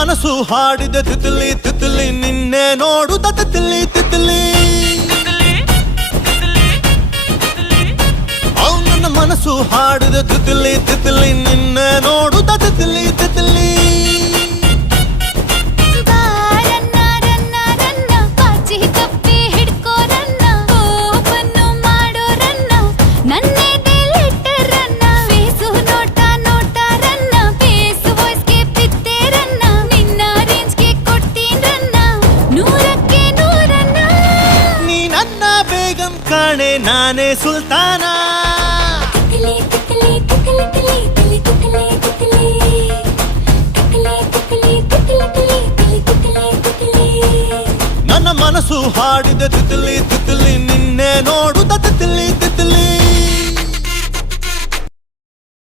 ಮನಸ್ಸು ಹಾಡಿದ ತಿತ್ಲಿ ತಿತ್ಲಿ ನಿನ್ನೆ ನೋಡುತ್ತ ತಿತ್ಲಿ ತಿತ್ಲಿ ನನ್ನ ಮನಸ್ಸು ಹಾಡಿದ ತಿತ್ಲಿ ತಿತ್ಲಿ ನಿನ್ನೆ ನೋಡುತ್ತ ತಿತ್ಲಿ ತಿತ್ಲಿ ಕಾಣೆ ನಾನೇ ಸುಲ್ತಾನ